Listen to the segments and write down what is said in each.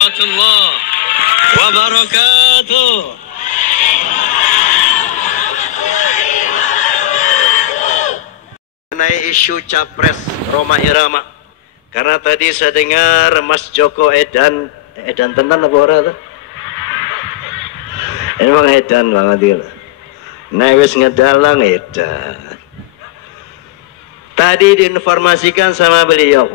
warahmatullahi wabarakatuh. Mengenai isu capres Rhoma Irama, karena tadi saya dengar Mas Joko edan tenan apa ora tuh? Emang edan banget gitu. Nah wis ngedalang edan. Tadi diinformasikan sama beliau,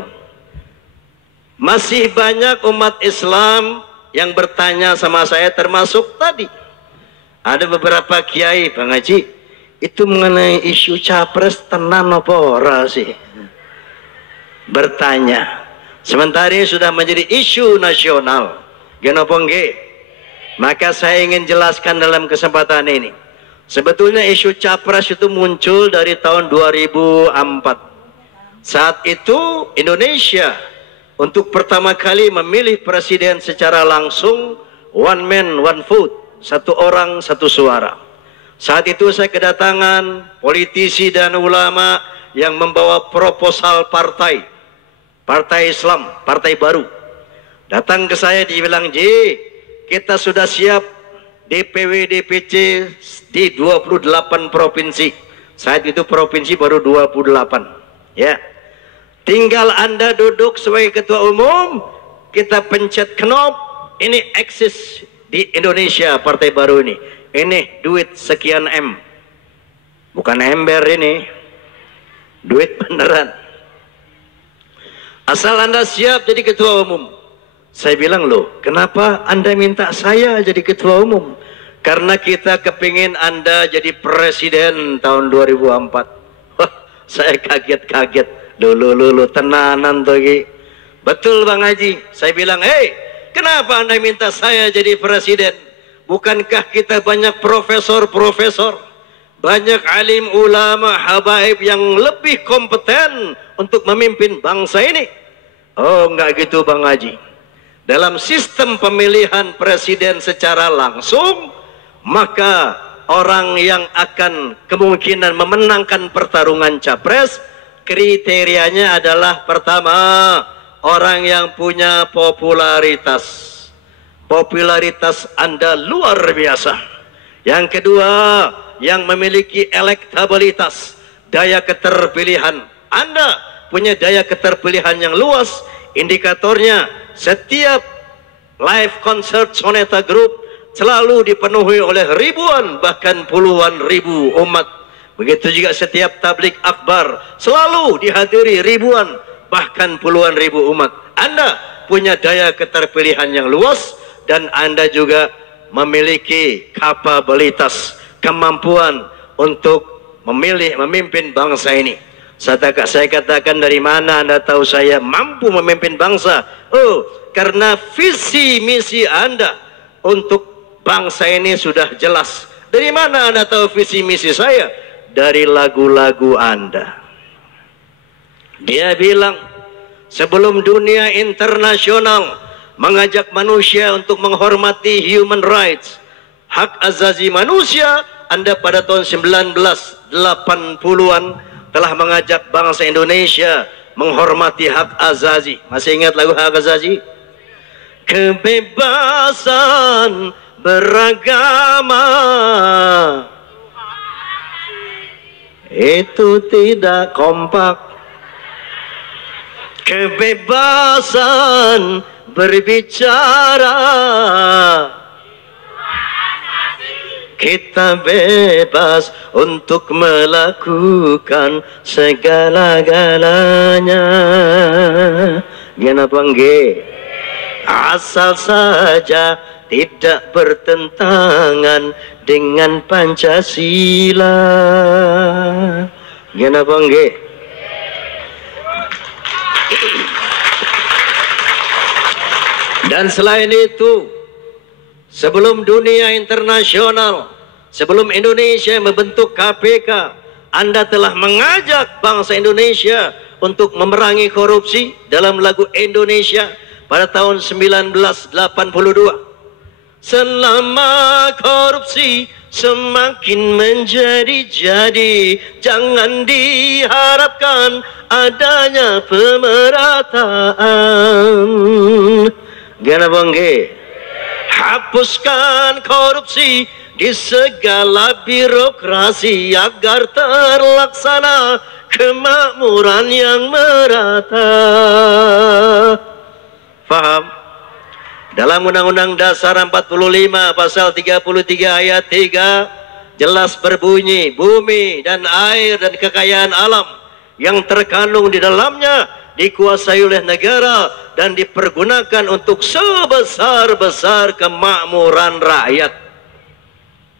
masih banyak umat Islam yang bertanya sama saya, termasuk tadi ada beberapa kiai, Bang Haji, itu mengenai isu capres tenan apa ora sih? Bertanya. Sementara ini sudah menjadi isu nasional. Kenapa nggih? Maka saya ingin jelaskan dalam kesempatan ini. Sebetulnya isu capres itu muncul dari tahun 2004. Saat itu Indonesia untuk pertama kali memilih presiden secara langsung, one man one vote, satu orang satu suara. Saat itu saya kedatangan politisi dan ulama yang membawa proposal partai Islam, partai baru. Datang ke saya dibilang, "Ji, kita sudah siap DPW DPC di 28 provinsi." Saat itu provinsi baru 28. Ya. Tinggal Anda duduk sebagai ketua umum, kita pencet knop, ini eksis di Indonesia partai baru ini. Ini duit sekian M. Bukan ember ini. Duit beneran. Asal Anda siap jadi ketua umum. Saya bilang, loh, kenapa Anda minta saya jadi ketua umum? Karena kita kepingin Anda jadi presiden tahun 2004. Wah, saya kaget-kaget. Dulu tenanan tuh. Betul Bang Haji. Saya bilang, hei, kenapa Anda minta saya jadi presiden? Bukankah kita banyak profesor, banyak alim ulama, habaib yang lebih kompeten untuk memimpin bangsa ini? Oh, enggak gitu Bang Haji. Dalam sistem pemilihan presiden secara langsung, maka orang yang akan kemungkinan memenangkan pertarungan capres, kriterianya adalah pertama, orang yang punya popularitas. Popularitas Anda luar biasa. Yang kedua, yang memiliki elektabilitas, daya keterpilihan. Anda punya daya keterpilihan yang luas. Indikatornya, setiap live concert Soneta Group selalu dipenuhi oleh ribuan bahkan puluhan ribu umat. Begitu juga setiap tablik akbar selalu dihadiri ribuan bahkan puluhan ribu umat. Anda punya daya keterpilihan yang luas dan Anda juga memiliki kapabilitas, kemampuan untuk memimpin bangsa ini. Saya katakan, dari mana Anda tahu saya mampu memimpin bangsa? Oh, karena visi misi Anda untuk bangsa ini sudah jelas. Dari mana Anda tahu visi misi saya? Dari lagu-lagu Anda. Dia bilang, sebelum dunia internasional mengajak manusia untuk menghormati human rights, hak asasi manusia, Anda pada tahun 1980-an telah mengajak bangsa Indonesia menghormati hak asasi. Masih ingat lagu hak asasi? Kebebasan beragama itu tidak kompak. Kebebasan berbicara, kita bebas untuk melakukan segala-galanya. Kenapa nggih? Asal saja tidak bertentangan dengan Pancasila. Kenapa nggih? Dan selain itu, sebelum dunia internasional, sebelum Indonesia membentuk KPK, Anda telah mengajak bangsa Indonesia untuk memerangi korupsi dalam lagu Indonesia pada tahun 1982. Selama korupsi semakin menjadi-jadi, jangan diharapkan adanya pemerataan. Gana bangge. Hapuskan korupsi di segala birokrasi agar terlaksana kemakmuran yang merata. Faham? Dalam Undang-Undang Dasar 45 pasal 33 ayat 3 jelas berbunyi, bumi dan air dan kekayaan alam yang terkandung di dalamnya dikuasai oleh negara dan dipergunakan untuk sebesar-besar kemakmuran rakyat.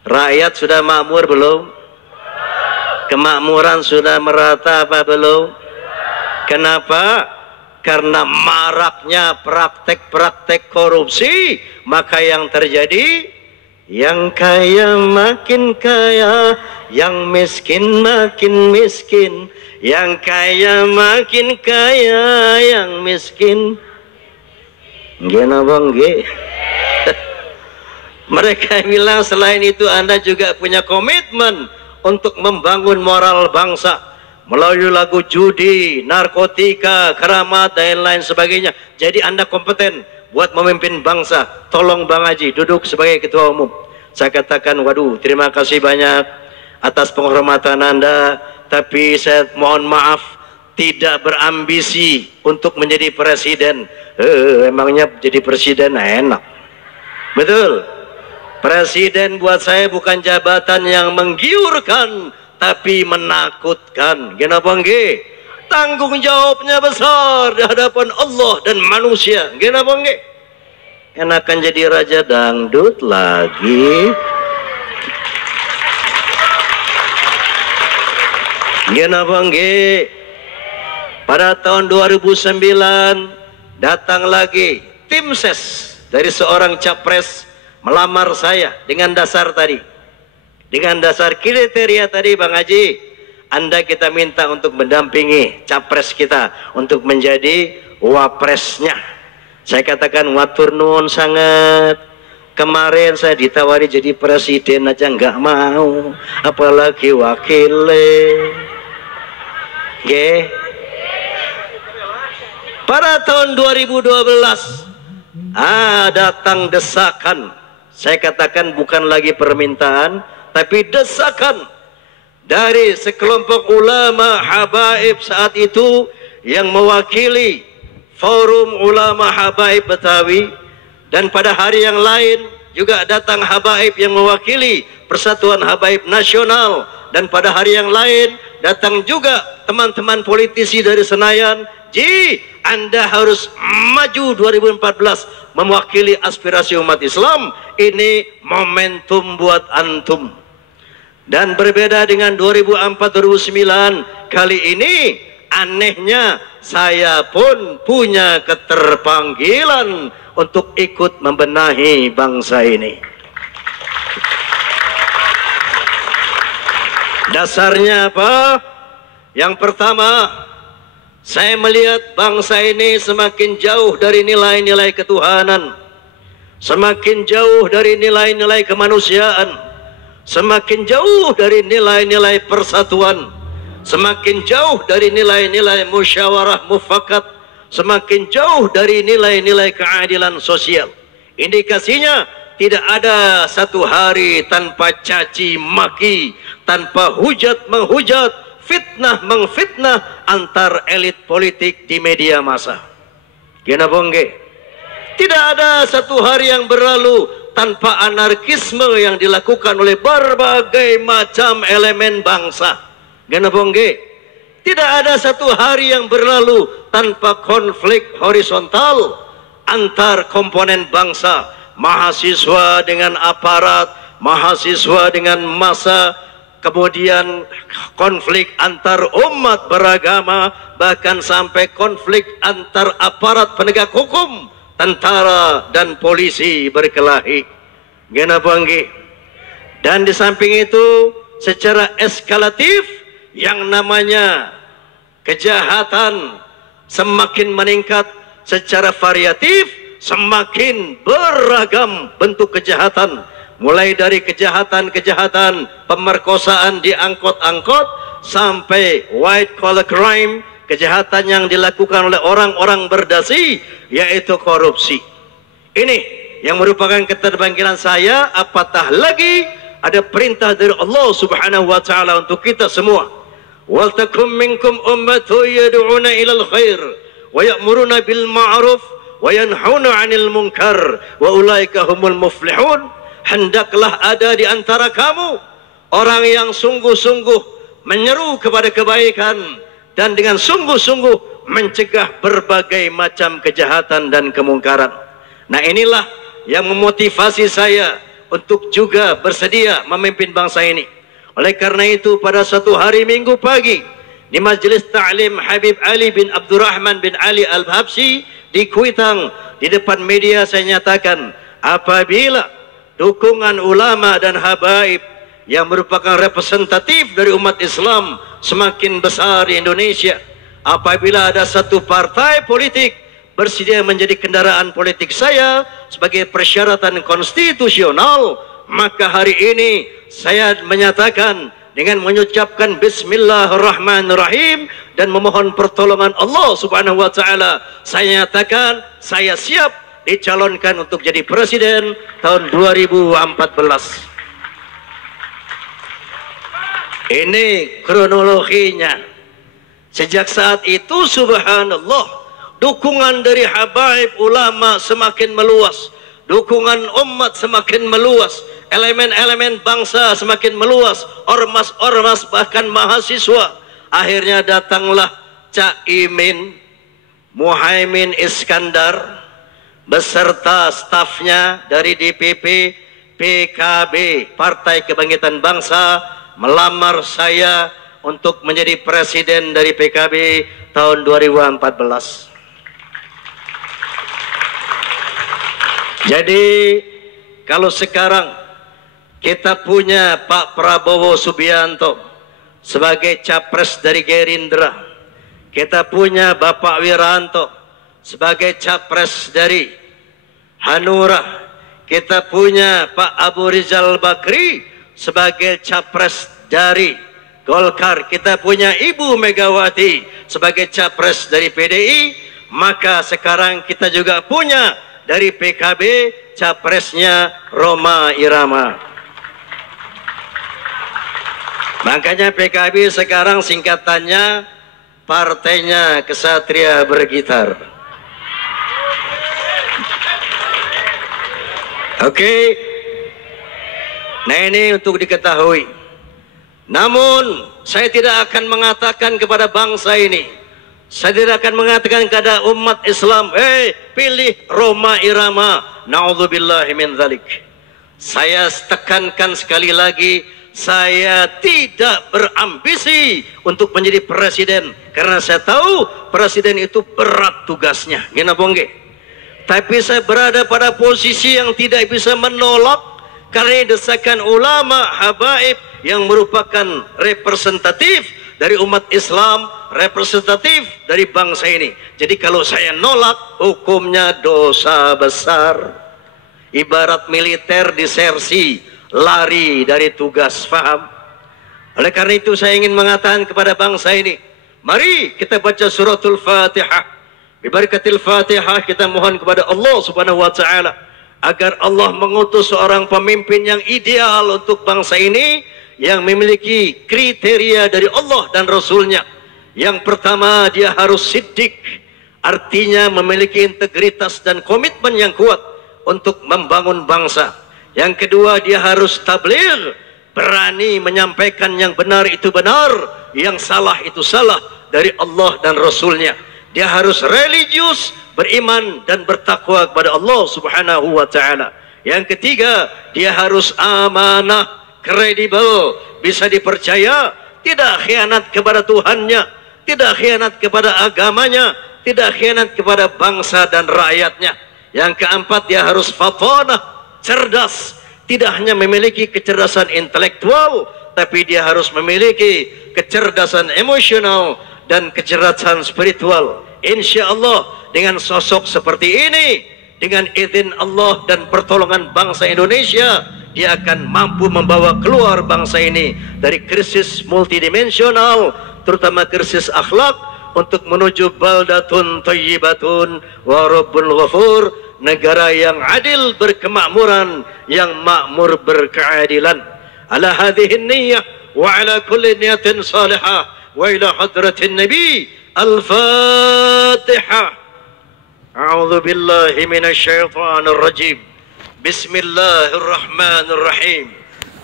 Rakyat sudah makmur belum? Kemakmuran sudah merata apa belum? Kenapa? Karena maraknya praktek-praktek korupsi, maka yang terjadi, yang kaya makin kaya, yang miskin makin miskin, yang kaya makin kaya, yang miskin gena bangge. Mereka bilang selain itu Anda juga punya komitmen untuk membangun moral bangsa melalui lagu judi, narkotika, keramat dan lain sebagainya. Jadi Anda kompeten buat memimpin bangsa. Tolong Bang Haji duduk sebagai ketua umum. Saya katakan, waduh, terima kasih banyak atas penghormatan Anda, tapi saya mohon maaf tidak berambisi untuk menjadi presiden. Emangnya jadi presiden enak? Betul. Presiden buat saya bukan jabatan yang menggiurkan, tapi menakutkan. Kenapa nggih? Tanggung jawabnya besar di hadapan Allah dan manusia. Kenapa nggih? Enakan jadi raja dangdut lagi. Kenapa nggih? Pada tahun 2009 datang lagi tim ses dari seorang capres melamar saya dengan dasar tadi. Dengan dasar kriteria tadi Bang Haji, Anda kita minta untuk mendampingi capres kita untuk menjadi wapresnya. Saya katakan watur nuwun sangat. Kemarin saya ditawari jadi presiden aja nggak mau, apalagi wakilnya. Oke. Pada tahun 2012 datang desakan. Saya katakan bukan lagi permintaan, tapi desakan dari sekelompok ulama habaib saat itu yang mewakili Forum Ulama Habaib Betawi, dan pada hari yang lain juga datang habaib yang mewakili Persatuan Habaib Nasional, dan pada hari yang lain datang juga teman-teman politisi dari Senayan. Ji, Anda harus maju 2014 mewakili aspirasi umat Islam. Ini momentum buat antum. Dan berbeda dengan 2004-2009, kali ini anehnya saya pun punya keterpanggilan untuk ikut membenahi bangsa ini. Dasarnya apa? Yang pertama, saya melihat bangsa ini semakin jauh dari nilai-nilai ketuhanan, semakin jauh dari nilai-nilai kemanusiaan, semakin jauh dari nilai-nilai persatuan, semakin jauh dari nilai-nilai musyawarah mufakat, semakin jauh dari nilai-nilai keadilan sosial. Indikasinya tidak ada satu hari tanpa caci maki, tanpa hujat menghujat, fitnah mengfitnah antar elit politik di media massa. Gena bongge. Tidak ada satu hari yang berlalu tanpa anarkisme yang dilakukan oleh berbagai macam elemen bangsa. Gena bongge. Tidak ada satu hari yang berlalu tanpa konflik horizontal antar komponen bangsa, mahasiswa dengan aparat, mahasiswa dengan massa, kemudian konflik antar umat beragama, bahkan sampai konflik antar aparat penegak hukum, tentara dan polisi berkelahi. Gena banggi. Dan di samping itu secara eskalatif yang namanya kejahatan semakin meningkat secara variatif, semakin beragam bentuk kejahatan. Mulai dari kejahatan-kejahatan pemerkosaan di angkot-angkot sampai white collar crime, kejahatan yang dilakukan oleh orang-orang berdasi, yaitu korupsi. Ini yang merupakan keterbangkitan saya, apatah lagi ada perintah dari Allah Subhanahu wa taala untuk kita semua. Wal takum minkum ummatun yad'una ilal khair wa ya'muruna bil ma'ruf wa yanhauna 'anil munkar wa ulaika humul muflihun. Hendaklah ada di antara kamu orang yang sungguh-sungguh menyeru kepada kebaikan dan dengan sungguh-sungguh mencegah berbagai macam kejahatan dan kemungkaran. Nah, inilah yang memotivasi saya untuk juga bersedia memimpin bangsa ini. Oleh karena itu, pada suatu hari Minggu pagi di Majelis Ta'lim Habib Ali bin Abdurrahman bin Ali Al-Habsyi di Kuitang, di depan media saya nyatakan, apabila dukungan ulama dan habaib yang merupakan representatif dari umat Islam semakin besar di Indonesia, apabila ada satu partai politik bersedia menjadi kendaraan politik saya sebagai persyaratan konstitusional, maka hari ini saya menyatakan dengan mengucapkan Bismillahirrahmanirrahim dan memohon pertolongan Allah Subhanahu wa taala, saya nyatakan saya siap dicalonkan untuk jadi presiden tahun 2014. Ini kronologinya. Sejak saat itu subhanallah, dukungan dari habaib ulama semakin meluas, dukungan umat semakin meluas, elemen-elemen bangsa semakin meluas, ormas-ormas bahkan mahasiswa. Akhirnya datanglah Cak Imin, Muhaimin Iskandar beserta stafnya dari DPP PKB, Partai Kebangkitan Bangsa, melamar saya untuk menjadi presiden dari PKB tahun 2014. Jadi kalau sekarang kita punya Pak Prabowo Subianto sebagai capres dari Gerindra, kita punya Bapak Wiranto sebagai capres dari Hanura, kita punya Pak Abu Rizal Bakri sebagai capres dari Golkar, kita punya Ibu Megawati sebagai capres dari PDI, maka sekarang kita juga punya dari PKB capresnya Rhoma Irama. Makanya PKB sekarang singkatannya Partainya Kesatria Bergitar. Oke. Nah, ini untuk diketahui. Namun saya tidak akan mengatakan kepada bangsa ini, saya tidak akan mengatakan kepada umat Islam, pilih Rhoma Irama, na'udzubillahi min dzalik. Saya tekankan sekali lagi, saya tidak berambisi untuk menjadi presiden, karena saya tahu presiden itu berat tugasnya, gina bongge. Tapi saya berada pada posisi yang tidak bisa menolak karena desakan ulama habaib yang merupakan representatif dari umat Islam, representatif dari bangsa ini. Jadi kalau saya nolak, hukumnya dosa besar. Ibarat militer disersi, lari dari tugas, faham? Oleh karena itu saya ingin mengatakan kepada bangsa ini, mari kita baca suratul Fatihah. Bibarakatil Fatihah kita mohon kepada Allah Subhanahu wa taala agar Allah mengutus seorang pemimpin yang ideal untuk bangsa ini, yang memiliki kriteria dari Allah dan Rasulnya. Yang pertama, dia harus siddiq, artinya memiliki integritas dan komitmen yang kuat untuk membangun bangsa. Yang kedua, dia harus tabligh, berani menyampaikan yang benar itu benar, yang salah itu salah dari Allah dan Rasulnya. Dia harus religius, beriman dan bertakwa kepada Allah Subhanahu wa taala. Yang ketiga, dia harus amanah, kredibel, bisa dipercaya, tidak khianat kepada Tuhannya, tidak khianat kepada agamanya, tidak khianat kepada bangsa dan rakyatnya. Yang keempat, dia harus fatanah, cerdas, tidak hanya memiliki kecerdasan intelektual, tapi dia harus memiliki kecerdasan emosional dan kecerdasan spiritual. Insya Allah dengan sosok seperti ini, dengan izin Allah dan pertolongan bangsa Indonesia, dia akan mampu membawa keluar bangsa ini dari krisis multidimensional, terutama krisis akhlak, untuk menuju baldatun thayyibatun wa rabbul ghafur. negara yang adil berkemakmuran, yang makmur berkeadilan. Ala hadhihi niyyah wa ala kulli niyatin salihah wa ila hadratin nabi. Al-Fatihah. A'udzu billahi minasy syaithanir rajim. Bismillahirrahmanirrahim.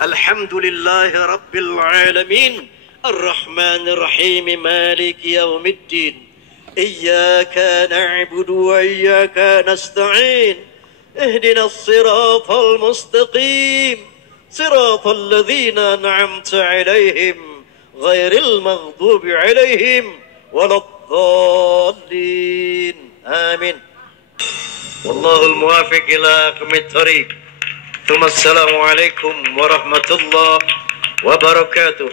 Alhamdulillahi rabbil alamin. Ar-Rahmanir Rahim. Maliki yaumiddin. Iyyaka na'budu wa iyyaka nasta'in. Ihdinas siratal mustaqim. Siratal ladzina an'amta 'alaihim ghairil maghdubi 'alaihim waladdallin. Amin. Wallahul muwaffiq ila aqwamit thariq. Assalamualaikum warahmatullahi wabarakatuh.